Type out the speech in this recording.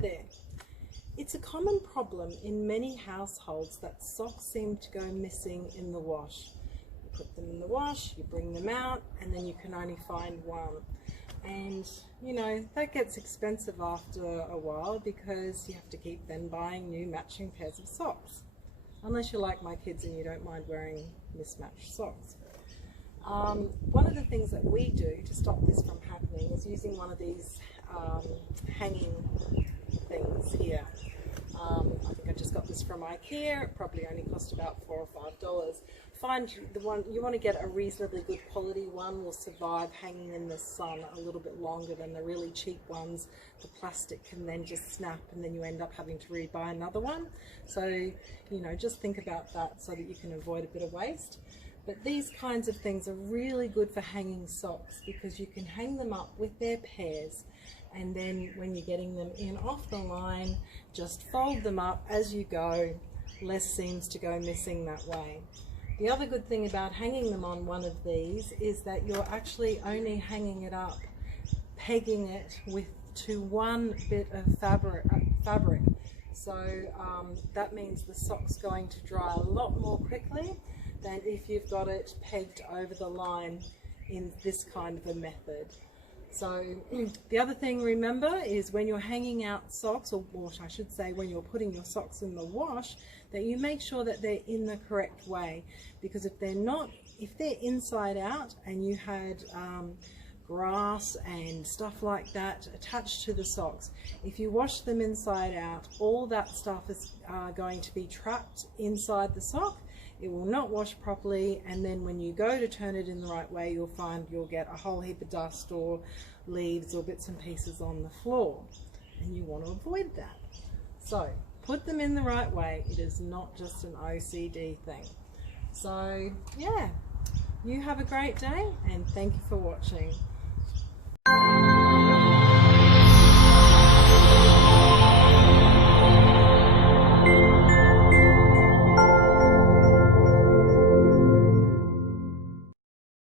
there. It's a common problem in many households that socks seem to go missing in the wash. You put them in the wash, you bring them out, and then you can only find one. And you know, that gets expensive after a while because you have to keep then buying new matching pairs of socks. Unless you're like my kids and you don't mind wearing mismatched socks. One of the things that we do to stop this from happening is using one of these hanging things here. I think I just got this from IKEA. It probably only cost about $4 or $5. Find the one you want to get. A reasonably good quality one will survive hanging in the sun a little bit longer than the really cheap ones. The plastic can then just snap and then you end up having to rebuy another one. So, you know, just think about that so that you can avoid a bit of waste. But these kinds of things are really good for hanging socks because you can hang them up with their pairs, and then when you're getting them in off the line, just fold them up as you go. Less seems to go missing that way. The other good thing about hanging them on one of these is that you're actually only hanging it up, pegging it to one bit of fabric. So that means the sock's going to dry a lot more quickly than if you've got it pegged over the line in this kind of a method. So the other thing, remember, is when you're hanging out socks, or I should say when you're putting your socks in the wash, that you make sure that they're in the correct way, because if they're not, if they're inside out and you had grass and stuff like that attached to the socks, if you wash them inside out, all that stuff is going to be trapped inside the sock. It will not wash properly, and then when you go to turn it in the right way, you'll find you'll get a whole heap of dust or leaves or bits and pieces on the floor, and you want to avoid that. So put them in the right way. It is not just an OCD thing. So yeah, you have a great day and thank you for watching.